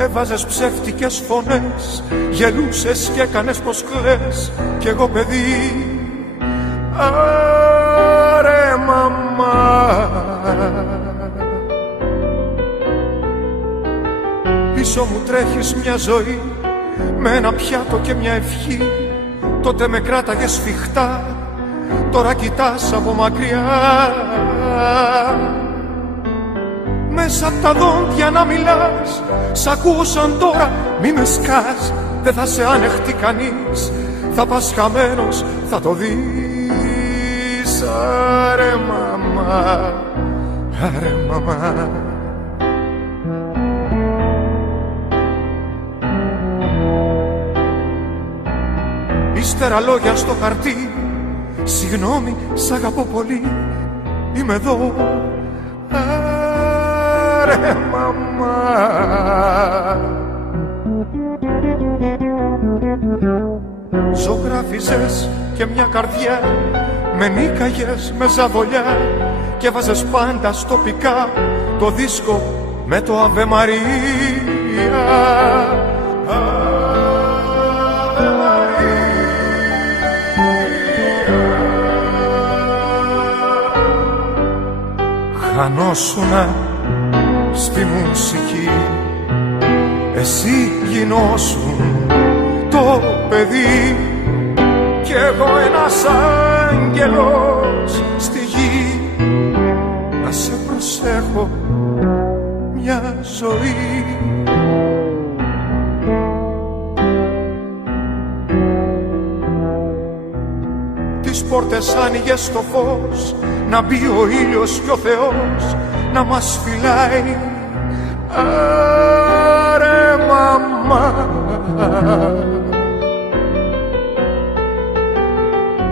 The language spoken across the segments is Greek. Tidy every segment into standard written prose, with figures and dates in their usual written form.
έβαζες ψεύτικες φωνές, γελούσες και έκανες πως κλαις, κι εγώ παιδί. Άρε μαμά, πίσω μου τρέχεις μια ζωή με ένα πιάτο και μια ευχή. Τότε με κράταγες σφιχτά, τώρα κοιτάς από μακριά. Μέσα απ' τα δόντια να μιλάς, σ' ακούω σαν τώρα, μη με σκάς. Δεν θα σε ανεχτεί κανείς, θα πας χαμένος, θα το δεις. Άρε μαμά, άρε μαμά. Ύστερα λόγια στο χαρτί, συγγνώμη, σ' αγαπώ πολύ, είμαι εδώ. Άρε μαμά. Ζωγράφιζες και μια καρδιά, με νίκαγες με ζαβολιά και βάζες πάντα στο πικά το δίσκο με το Αβε Μαρία. Αβε Μαρία. Χανόσουνα στη μουσική, εσύ γινώσουν το παιδί, κι εγώ ένας άγγελος στη γη, να σε προσέχω μια ζωή. Τις πόρτες άνοιγες στο φως, να μπει ο ήλιος κι ο Θεός να μας φυλάει. Άρε μαμά.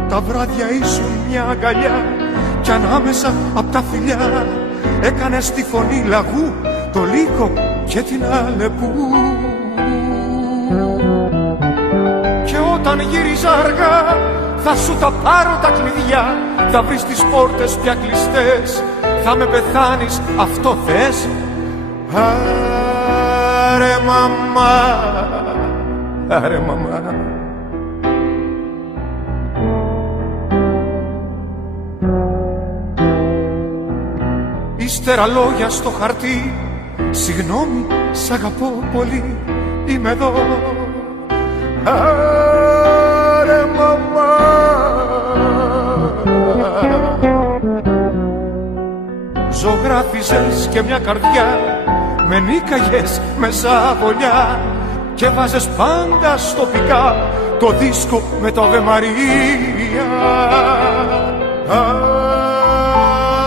Τα βράδια ήσουν μια αγκαλιά κι ανάμεσα απ' τα φιλιά έκανες τη φωνή λαγού, το λύκο και την Αλεπού. Και όταν γύριζα αργά θα σου τα πάρω τα κλειδιά, θα βρεις τις πόρτες πια κλειστές, θα με πεθάνεις, αυτό θες. Άρε μαμά, άρε μαμά. Ύστερα λόγια στο χαρτί, συγγνώμη, σ' αγαπώ πολύ, είμαι εδώ. Άρε μαμά. Ζωγράφιζες και μια καρδιά, με νίκαγες με ζαβολιά και βάζες πάντα στο πικά το δίσκο με το Αβε Μαρία.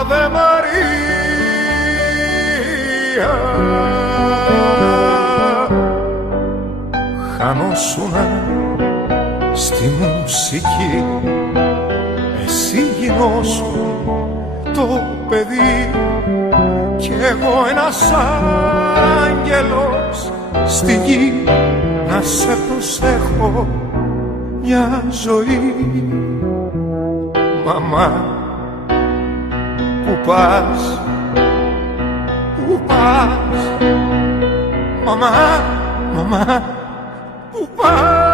Αβε Μαρία. Χανόσουνα στη μουσική, εσύ γινώσουν το παιδί, κι εγώ ένας άγγελος στη γη, να σε προσέχω μια ζωή. Μαμά, που πας, που πας, μαμά, μαμά, που πας.